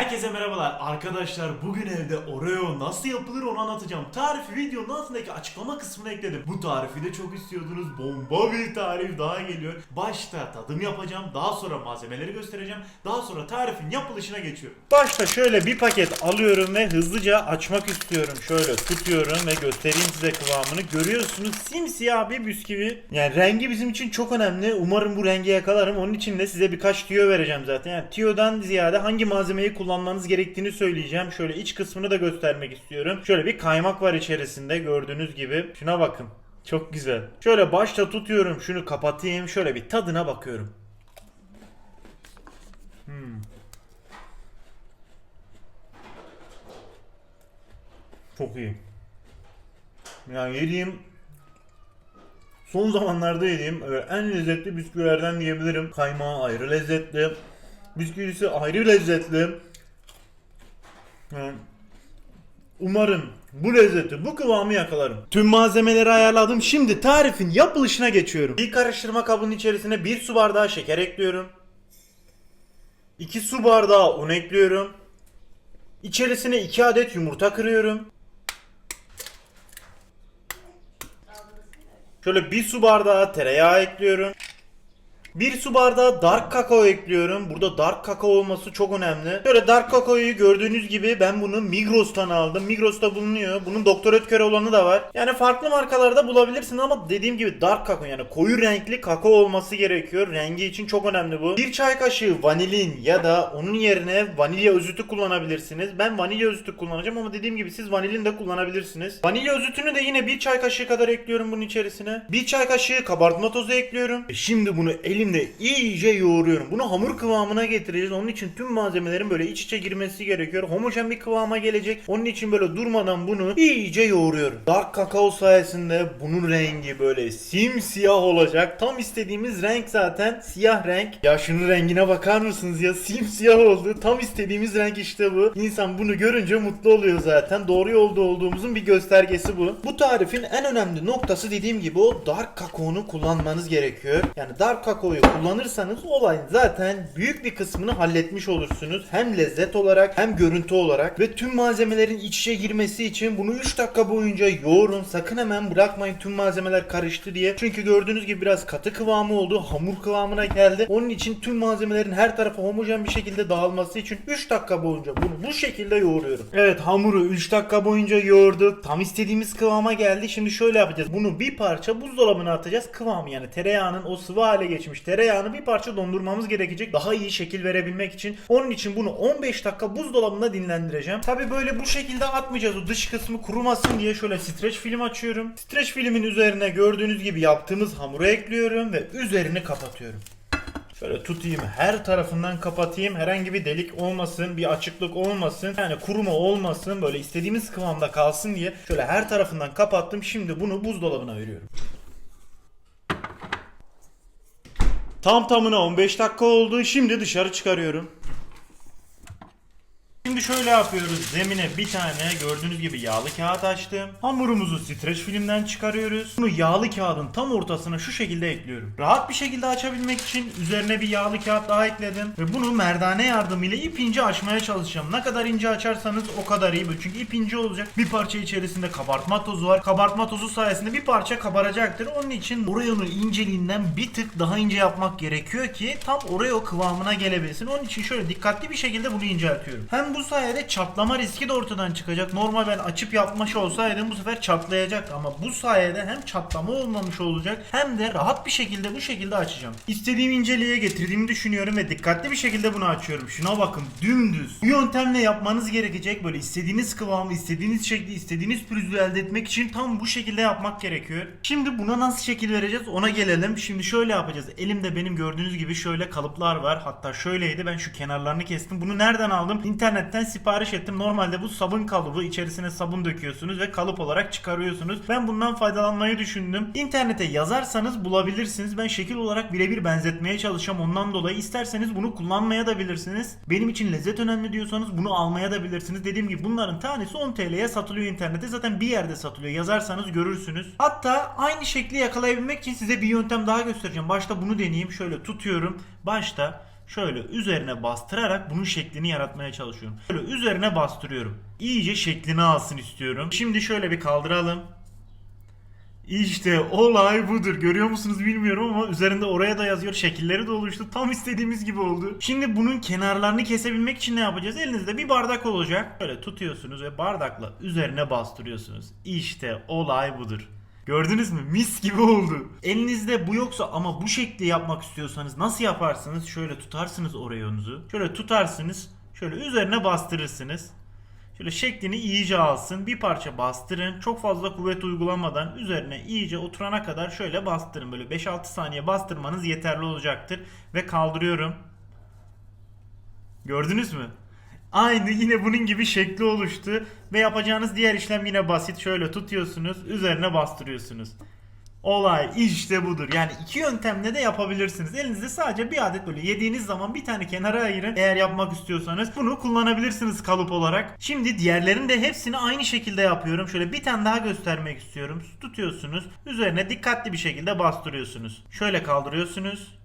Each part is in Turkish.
Herkese merhabalar. Arkadaşlar bugün evde Oreo nasıl yapılır onu anlatacağım. Tarifi videonun altındaki açıklama kısmına ekledim. Bu tarifi de çok istiyordunuz. Bomba bir tarif daha geliyor. Başta tadım yapacağım daha sonra malzemeleri göstereceğim. Daha sonra tarifin yapılışına geçiyorum. Başta şöyle bir paket alıyorum ve hızlıca açmak istiyorum. Şöyle tutuyorum ve göstereyim size kıvamını. Görüyorsunuz simsiyah bir bisküvi. Yani rengi bizim için çok önemli. Umarım bu rengi yakalarım. Onun için de size birkaç tüyo vereceğim zaten. Yani tüyodan ziyade hangi malzemeyi kullanmanız gerektiğini söyleyeceğim Şöyle iç kısmını da göstermek istiyorum Şöyle bir kaymak var içerisinde gördüğünüz gibi Şuna bakın çok güzel Şöyle başta tutuyorum şunu kapatayım Şöyle bir tadına bakıyorum Hmm. Çok iyi. Yani yediğim son zamanlarda yediğim e, en lezzetli bisküvilerden diyebilirim. Kaymağı ayrı lezzetli. Bisküvisi ayrı lezzetli. Umarım bu lezzeti, bu kıvamı yakalarım. Tüm malzemeleri ayarladım. Şimdi tarifin yapılışına geçiyorum. Bir karıştırma kabının içerisine bir su bardağı şeker ekliyorum. 2 su bardağı un ekliyorum. İçerisine 2 adet yumurta kırıyorum. Şöyle bir su bardağı tereyağı ekliyorum. Bir su bardağı dark kakao ekliyorum. Burada dark kakao olması çok önemli. Şöyle dark kakaoyu gördüğünüz gibi ben bunu Migros'tan aldım. Migros'ta bulunuyor. Bunun Doktor Ötker olanı da var. Yani farklı markalarda bulabilirsin ama dediğim gibi dark kakao yani koyu renkli kakao olması gerekiyor. Rengi için çok önemli bu. Bir çay kaşığı vanilin ya da onun yerine vanilya özütü kullanabilirsiniz. Ben vanilya özütü kullanacağım ama dediğim gibi siz vanilin de kullanabilirsiniz. Vanilya özütünü de yine bir çay kaşığı kadar ekliyorum bunun içerisine. Bir çay kaşığı kabartma tozu ekliyorum. E şimdi bunu elimle iyice yoğuruyorum. Bunu hamur kıvamına getireceğiz. Onun için tüm malzemelerin böyle iç içe girmesi gerekiyor. Homojen bir kıvama gelecek. Onun için böyle durmadan bunu iyice yoğuruyorum. Dark kakao sayesinde bunun rengi böyle simsiyah olacak. Tam istediğimiz renk zaten siyah renk. Ya şunun rengine bakar mısınız ya? Simsiyah oldu. Tam istediğimiz renk işte bu. İnsan bunu görünce mutlu oluyor zaten. Doğru yolda olduğumuzun bir göstergesi bu. Bu tarifin en önemli noktası dediğim gibi o dark kakaonu kullanmanız gerekiyor. Yani dark kakaoyu kullanırsanız olayın zaten büyük bir kısmını halletmiş olursunuz. Hem lezzet olarak hem görüntü olarak ve tüm malzemelerin iç içe girmesi için bunu 3 dakika boyunca yoğurun. Sakın hemen bırakmayın tüm malzemeler karıştı diye. Çünkü gördüğünüz gibi biraz katı kıvamı oldu. Hamur kıvamına geldi. Onun için tüm malzemelerin her tarafa homojen bir şekilde dağılması için 3 dakika boyunca bunu bu şekilde yoğuruyorum. Evet hamuru 3 dakika boyunca yoğurduk. Tam istediğimiz kıvama geldi. Şimdi şöyle yapacağız. Bunu bir parça buzdolabına atacağız. Kıvamı yani tereyağının o sıvı hale geçmiş tereyağını bir parça dondurmamız gerekecek. Daha iyi şekil verebilmek için. Onun için bunu 15 dakika buzdolabında dinlendireceğim. Tabi böyle bu şekilde atmayacağız. O dış kısmı kurumasın diye şöyle streç film açıyorum. Streç filmin üzerine gördüğünüz gibi yaptığımız hamuru ekliyorum ve üzerini kapatıyorum. Şöyle tutayım her tarafından kapatayım herhangi bir delik olmasın bir açıklık olmasın yani kuruma olmasın böyle istediğimiz kıvamda kalsın diye şöyle her tarafından kapattım şimdi bunu buzdolabına veriyorum. Tam tamına 15 dakika oldu şimdi dışarı çıkarıyorum. Şimdi şöyle yapıyoruz. Zemine bir tane gördüğünüz gibi yağlı kağıt açtım. Hamurumuzu streç filmden çıkarıyoruz. Bunu yağlı kağıdın tam ortasına şu şekilde ekliyorum. Rahat bir şekilde açabilmek için üzerine bir yağlı kağıt daha ekledim. Ve bunu merdane yardımıyla ip ince açmaya çalışacağım. Ne kadar ince açarsanız o kadar iyi. Çünkü ip ince olacak. Bir parça içerisinde kabartma tozu var. Kabartma tozu sayesinde bir parça kabaracaktır. Onun için Oreo'nun inceliğinden bir tık daha ince yapmak gerekiyor ki tam Oreo kıvamına gelebilsin. Onun için şöyle dikkatli bir şekilde bunu inceltiyorum. Hem bu sayede çatlama riski de ortadan çıkacak. Normal ben açıp yapmış olsaydım bu sefer çatlayacak ama bu sayede hem çatlama olmamış olacak hem de rahat bir şekilde bu şekilde açacağım. İstediğim inceliğe getirdiğimi düşünüyorum ve dikkatli bir şekilde bunu açıyorum. Şuna bakın dümdüz. Bu yöntemle yapmanız gerekecek böyle istediğiniz kıvamı, istediğiniz şekli, istediğiniz pürüzlüğü elde etmek için tam bu şekilde yapmak gerekiyor. Şimdi buna nasıl şekil vereceğiz ona gelelim. Şimdi şöyle yapacağız. Elimde benim gördüğünüz gibi şöyle kalıplar var. Hatta şöyleydi ben şu kenarlarını kestim. Bunu nereden aldım? İnternetten sipariş ettim. Normalde bu sabun kalıbı içerisine sabun döküyorsunuz ve kalıp olarak çıkarıyorsunuz. Ben bundan faydalanmayı düşündüm. İnternete yazarsanız bulabilirsiniz. Ben şekil olarak birebir benzetmeye çalışacağım. Ondan dolayı isterseniz bunu kullanmaya da bilirsiniz. Benim için lezzet önemli diyorsanız bunu almaya da bilirsiniz. Dediğim gibi bunların tanesi 10 TL'ye satılıyor internette. Zaten bir yerde satılıyor. Yazarsanız görürsünüz. Hatta aynı şekli yakalayabilmek için size bir yöntem daha göstereceğim. Başta bunu deneyeyim. Şöyle tutuyorum. Başta şöyle üzerine bastırarak bunun şeklini yaratmaya çalışıyorum. Şöyle üzerine bastırıyorum. İyice şeklini alsın istiyorum. Şimdi şöyle bir kaldıralım. İşte olay budur. Görüyor musunuz bilmiyorum ama üzerinde oraya da yazıyor. Şekilleri de oluştu. Tam istediğimiz gibi oldu. Şimdi bunun kenarlarını kesebilmek için ne yapacağız? Elinizde bir bardak olacak. Böyle tutuyorsunuz ve bardakla üzerine bastırıyorsunuz. İşte olay budur. Gördünüz mü? Mis gibi oldu. Elinizde bu yoksa ama bu şekli yapmak istiyorsanız nasıl yaparsınız? Şöyle tutarsınız oreonuzu. Şöyle tutarsınız. Şöyle üzerine bastırırsınız. Şöyle şeklini iyice alsın. Bir parça bastırın. Çok fazla kuvvet uygulamadan üzerine iyice oturana kadar şöyle bastırın. Böyle 5-6 saniye bastırmanız yeterli olacaktır. Ve kaldırıyorum. Gördünüz mü? Aynı yine bunun gibi şekli oluştu. Ve yapacağınız diğer işlem yine basit. Şöyle tutuyorsunuz. Üzerine bastırıyorsunuz. Olay işte budur. Yani iki yöntemle de yapabilirsiniz. Elinizde sadece bir adet böyle yediğiniz zaman bir tane kenara ayırın. Eğer yapmak istiyorsanız bunu kullanabilirsiniz kalıp olarak. Şimdi diğerlerini de hepsini aynı şekilde yapıyorum. Şöyle bir tane daha göstermek istiyorum. Tutuyorsunuz. Üzerine dikkatli bir şekilde bastırıyorsunuz. Şöyle kaldırıyorsunuz.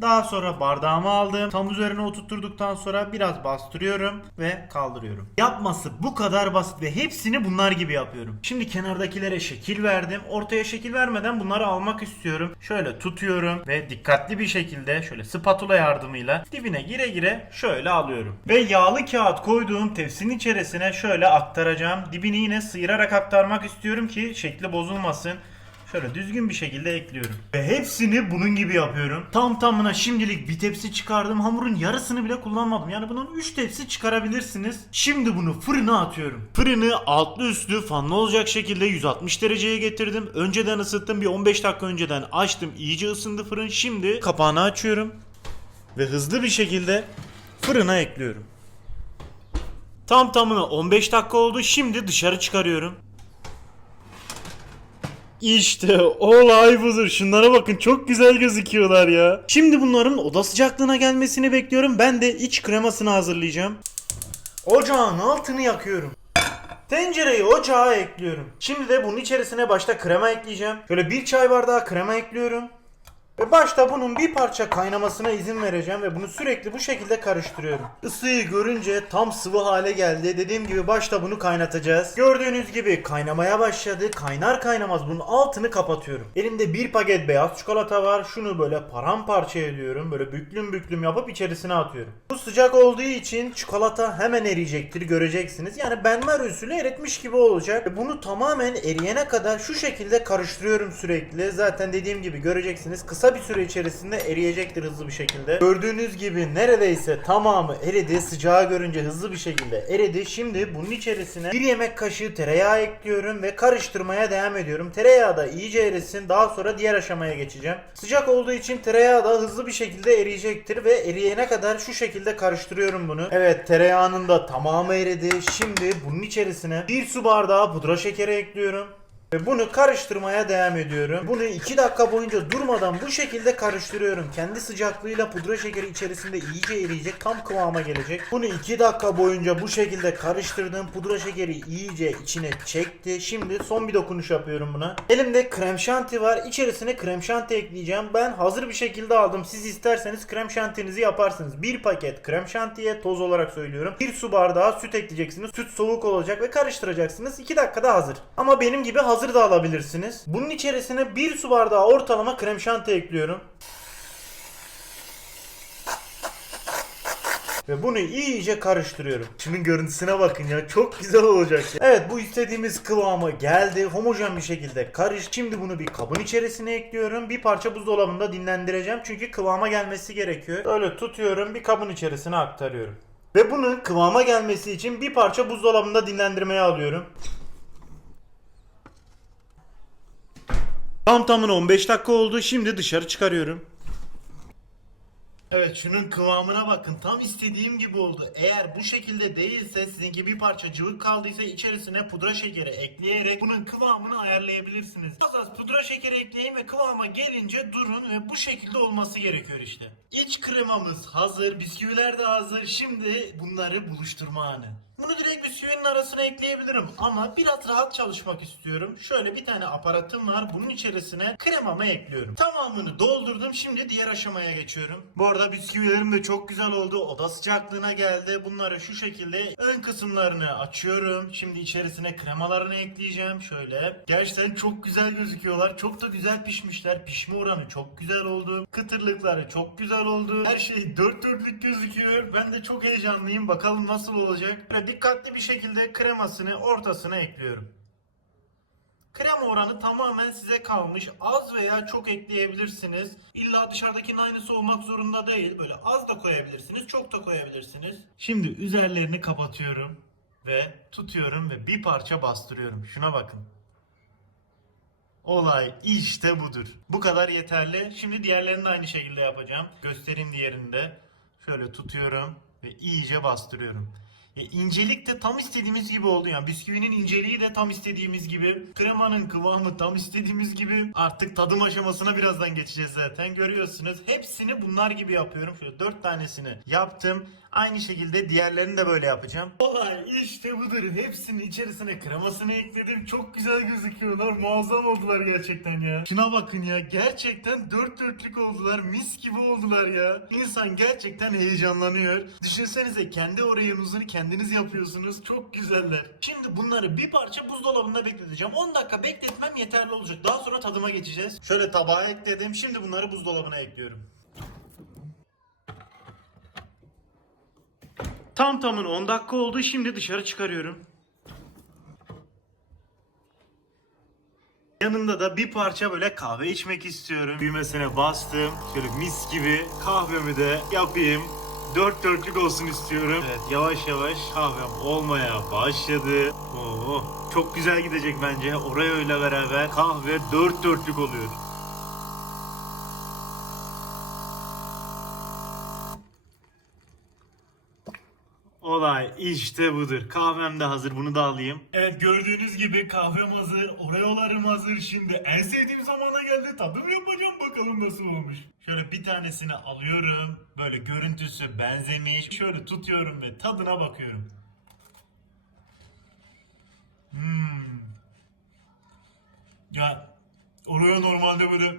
Daha sonra bardağımı aldım. Tam üzerine oturtturduktan sonra biraz bastırıyorum ve kaldırıyorum. Yapması bu kadar basit ve hepsini bunlar gibi yapıyorum. Şimdi kenardakilere şekil verdim. Ortaya şekil vermeden bunları almak istiyorum. Şöyle tutuyorum ve dikkatli bir şekilde şöyle spatula yardımıyla dibine gire gire şöyle alıyorum. Ve yağlı kağıt koyduğum tepsinin içerisine şöyle aktaracağım. Dibini yine sıyırarak aktarmak istiyorum ki şekli bozulmasın. Şöyle düzgün bir şekilde ekliyorum. Ve hepsini bunun gibi yapıyorum. Tam tamına şimdilik bir tepsi çıkardım. Hamurun yarısını bile kullanmadım. Yani bunun 3 tepsi çıkarabilirsiniz. Şimdi bunu fırına atıyorum. Fırını altlı üstlü fanlı olacak şekilde 160 dereceye getirdim. Önceden ısıttım. Bir 15 dakika önceden açtım. İyice ısındı fırın. Şimdi kapağını açıyorum. Ve hızlı bir şekilde fırına ekliyorum. Tam tamına 15 dakika oldu. Şimdi dışarı çıkarıyorum. İşte olay budur. Şunlara bakın çok güzel gözüküyorlar ya. Şimdi bunların oda sıcaklığına gelmesini bekliyorum. Ben de iç kremasını hazırlayacağım. Ocağın altını yakıyorum. Tencereyi ocağa ekliyorum. Şimdi de bunun içerisine başta krema ekleyeceğim. Şöyle bir çay bardağı krema ekliyorum. Ve başta bunun bir parça kaynamasına izin vereceğim ve bunu sürekli bu şekilde karıştırıyorum. Isıyı görünce tam sıvı hale geldi. Dediğim gibi başta bunu kaynatacağız. Gördüğünüz gibi kaynamaya başladı. Kaynar kaynamaz bunun altını kapatıyorum. Elimde bir paket beyaz çikolata var. Şunu böyle paramparça ediyorum. Böyle büklüm büklüm yapıp içerisine atıyorum. Bu sıcak olduğu için çikolata hemen eriyecektir göreceksiniz. Yani benmer usulü eritmiş gibi olacak. Bunu tamamen eriyene kadar şu şekilde karıştırıyorum sürekli. Zaten dediğim gibi göreceksiniz. Kısa bir süre içerisinde eriyecektir hızlı bir şekilde. Gördüğünüz gibi neredeyse tamamı eridi. Sıcağı görünce hızlı bir şekilde eridi. Şimdi bunun içerisine bir yemek kaşığı tereyağı ekliyorum ve karıştırmaya devam ediyorum. Tereyağı da iyice erisin. Daha sonra diğer aşamaya geçeceğim. Sıcak olduğu için tereyağı da hızlı bir şekilde eriyecektir ve eriyene kadar şu şekilde karıştırıyorum bunu. Evet tereyağının da tamamı eridi. Şimdi bunun içerisine bir su bardağı pudra şekeri ekliyorum. Bunu karıştırmaya devam ediyorum. Bunu 2 dakika boyunca durmadan bu şekilde karıştırıyorum. Kendi sıcaklığıyla pudra şekeri içerisinde iyice eriyecek, tam kıvama gelecek. Bunu 2 dakika boyunca bu şekilde karıştırdım. Pudra şekeri iyice içine çekti. Şimdi son bir dokunuş yapıyorum buna. Elimde krem şanti var. İçerisine krem şanti ekleyeceğim. Ben hazır bir şekilde aldım. Siz isterseniz krem şantinizi yaparsınız. Bir paket krem şantiye toz olarak söylüyorum. Bir su bardağı süt ekleyeceksiniz. Süt soğuk olacak ve karıştıracaksınız. 2 dakikada hazır. Ama benim gibi hazır da alabilirsiniz. Bunun içerisine bir su bardağı ortalama krem şanti ekliyorum. Ve bunu iyice karıştırıyorum. Şunun görüntüsüne bakın ya çok güzel olacak. ya. Evet bu istediğimiz kıvama geldi. Homojen bir şekilde karış. Şimdi bunu bir kabın içerisine ekliyorum. Bir parça buzdolabında dinlendireceğim. Çünkü kıvama gelmesi gerekiyor. Öyle tutuyorum bir kabın içerisine aktarıyorum. Ve bunun kıvama gelmesi için bir parça buzdolabında dinlendirmeye alıyorum. Tam tamına 15 dakika oldu. Şimdi dışarı çıkarıyorum. Evet şunun kıvamına bakın. Tam istediğim gibi oldu. Eğer bu şekilde değilse sizinki bir parça cıvık kaldıysa içerisine pudra şekeri ekleyerek bunun kıvamını ayarlayabilirsiniz. Az az pudra şekeri ekleyin ve kıvama gelince durun ve bu şekilde olması gerekiyor işte. İç kremamız hazır, bisküviler de hazır. Şimdi bunları buluşturma anı. Bunu direkt bisküvinin arasına ekleyebilirim ama biraz rahat çalışmak istiyorum. Şöyle bir tane aparatım var. Bunun içerisine kremamı ekliyorum. Tamamını doldurdum. Şimdi diğer aşamaya geçiyorum. Bu arada bisküvilerim de çok güzel oldu. Oda sıcaklığına geldi. Bunları şu şekilde ön kısımlarını açıyorum. Şimdi içerisine kremalarını ekleyeceğim. Şöyle. Gerçekten çok güzel gözüküyorlar. Çok da güzel pişmişler. Pişme oranı çok güzel oldu. Kıtırlıkları çok güzel oldu. Her şey dört dörtlük gözüküyor. Ben de çok heyecanlıyım. Bakalım nasıl olacak. Böyle dikkatli bir şekilde kremasını ortasına ekliyorum. Krema oranı tamamen size kalmış. Az veya çok ekleyebilirsiniz. İlla dışarıdakinin aynısı olmak zorunda değil. Böyle az da koyabilirsiniz, çok da koyabilirsiniz. Şimdi üzerlerini kapatıyorum ve tutuyorum ve bir parça bastırıyorum. Şuna bakın. Olay işte budur. Bu kadar yeterli. Şimdi diğerlerini de aynı şekilde yapacağım. Göstereyim diğerinde. Şöyle tutuyorum ve iyice bastırıyorum. E, incelik de tam istediğimiz gibi oldu yani. Bisküvinin inceliği de tam istediğimiz gibi. Kremanın kıvamı tam istediğimiz gibi. Artık tadım aşamasına birazdan geçeceğiz zaten. Görüyorsunuz. Hepsini bunlar gibi yapıyorum. Şöyle dört tanesini yaptım. Aynı şekilde diğerlerini de böyle yapacağım. Olay işte budur. Hepsinin içerisine kremasını ekledim. Çok güzel gözüküyorlar. Muazzam oldular gerçekten ya. Şuna bakın ya. Gerçekten dört dörtlük oldular. Mis gibi oldular ya. İnsan gerçekten heyecanlanıyor. Düşünsenize kendi oreonuzunu kendiniz yapıyorsunuz. Çok güzeller. Şimdi bunları bir parça buzdolabında bekleteceğim. 10 dakika bekletmem yeterli olacak. Daha sonra tadıma geçeceğiz. Şöyle tabağa ekledim. Şimdi bunları buzdolabına ekliyorum. Tam tamına 10 dakika oldu. Şimdi dışarı çıkarıyorum. Yanında da bir parça böyle kahve içmek istiyorum. Düğmesine bastım. Şöyle mis gibi kahvemi de yapayım. Dört dörtlük olsun istiyorum. Evet yavaş yavaş kahvem olmaya başladı. Oo, çok güzel gidecek bence. Oraya öyle beraber kahve dört dörtlük oluyor. Olay işte budur. Kahvem de hazır. Bunu da alayım. Evet gördüğünüz gibi kahvem hazır. Oreolarım hazır. Şimdi en sevdiğim zamana geldi. Tadım yapacağım bakalım nasıl olmuş. Şöyle bir tanesini alıyorum. Böyle görüntüsü benzemiş. Şöyle tutuyorum ve tadına bakıyorum. Hmm. Ya Oreo normalde böyle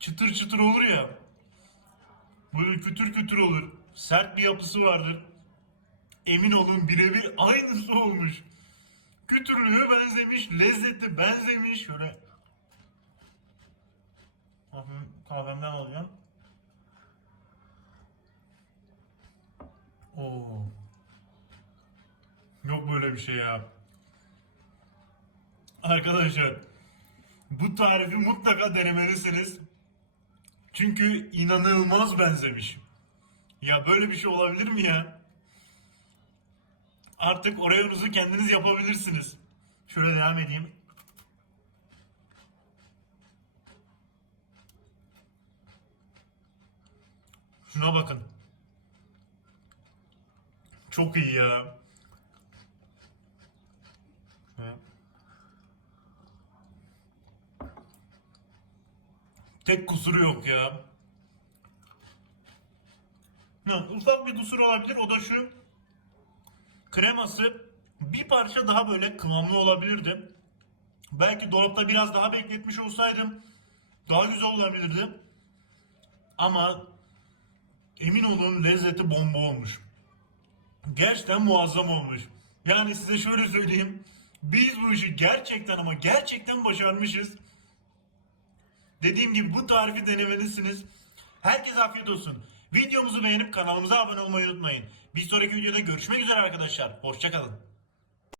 çıtır çıtır olur ya. Böyle kütür kütür olur. Sert bir yapısı vardır. Emin olun birebir aynısı olmuş. Kütürlüğe benzemiş, lezzeti benzemiş. Şöyle kahvemden alacağım. Oo. Yok böyle bir şey ya. Arkadaşlar bu tarifi mutlaka denemelisiniz. Çünkü inanılmaz benzemiş. Ya böyle bir şey olabilir mi ya? Artık Oreo'nuzu kendiniz yapabilirsiniz. Şöyle devam edeyim. Şuna bakın. Çok iyi ya. Tek kusuru yok ya. Ha, ufak bir kusur olabilir o da şu kreması bir parça daha böyle kıvamlı olabilirdi. Belki dolapta biraz daha bekletmiş olsaydım daha güzel olabilirdi. Ama emin olun lezzeti bomba olmuş. Gerçekten muazzam olmuş. Yani size şöyle söyleyeyim. Biz bu işi gerçekten ama gerçekten başarmışız. Dediğim gibi bu tarifi denemelisiniz. Herkese afiyet olsun. Videomuzu beğenip kanalımıza abone olmayı unutmayın. Bir sonraki videoda görüşmek üzere arkadaşlar. Hoşçakalın.